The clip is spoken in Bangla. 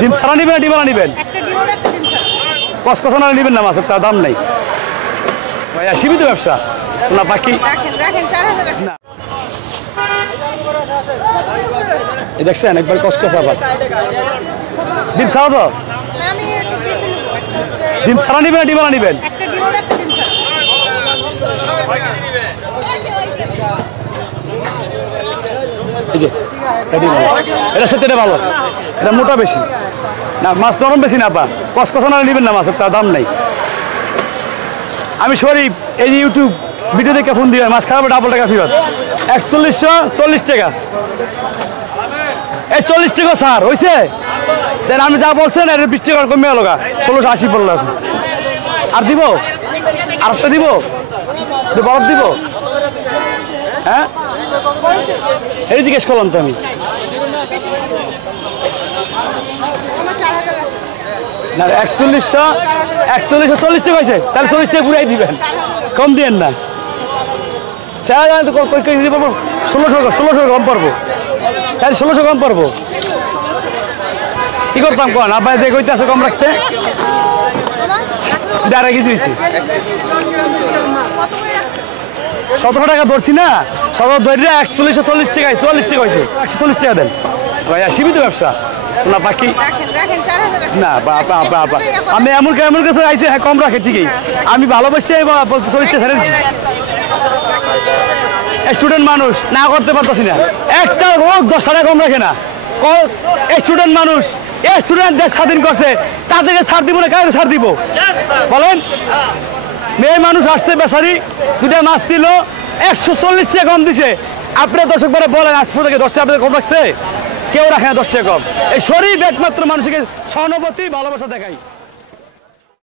ডিম ছাড়া নিবেন না ডিমওয়ালা নিবেন? কসকসা না নিবেন না মাছের তার দাম নেই ভাইয়া, সীমিত ব্যবসা। সোনা পাখি না এই দেখছেন একবার কসকসা আবার ডিম ছাড়া তো ডিম ছাড়া নিবেন না ডিমওয়ালা নিবেন? এই যে এটা সেটা ভালো, এটা মোটা বেশি না, মাছ নরম বেশি না পা, কসকসা না নেবেন না মাছের তার দাম নেই। আমি শরীফ এই যে ইউটিউব ভিডিও দেখে ফোন দিবেন, মাছ খারাপ ডাবল টাকা ফেরত। 4140 টাকা, এই 40 টাকা স্যার হয়েছে দেন, আমি যা বলছেন এর 20 টাকা কমে গেল, 1680 পড়লো এখন। আর দিব আর একটা দিব, বরফ দিব? হ্যাঁ এই জিজ্ঞেস করলাম তো আমি। না 4140 টাকা হয়েছে, তাহলে 40 টাকা ঘুরাই দিবেন, কম দিয়েন না। 1600 কম পারবো, তাহলে 1600 কম পারবো। কি করতাম কোন আব্বাই যে কইতে আছে কম রাখছে, ডারা কিছু হয়েছে 17 টাকা ধরছি না, 17 ধরে 4140 টাকা 44 টাকা হয়েছে, 140 টাকা দেন ভাইয়া, সীমিত ব্যবসা। সোনা পাখি না আমি এমন কাছে আইসি, হ্যাঁ কম রাখে ঠিকই, আমি ভালোবাসি 40 টাকা ছেড়ে দিচ্ছি। স্টুডেন্ট মানুষ না করতে পারতেছি না, একটা হোক 10 টাকা কম রাখে না। স্টুডেন্ট মানুষ, স্টুডেন্ট দেশ স্বাধীন করছে, তাদেরকে ছাড় দিব না, কাউকে ছাড় দিব বলেন? মেয়ে মানুষ আসছে বেচারি, দুটা মাছ দিল 140 টাকা কম দিছে, আপনার দর্শক বারে বলেন আজ থেকে 10 টাকা কম রাখছে? কেউ রাখে না 10 টাকা কম। এই শরীর একমাত্র মানুষকে সহানুভূতি ভালোবাসা দেখায়।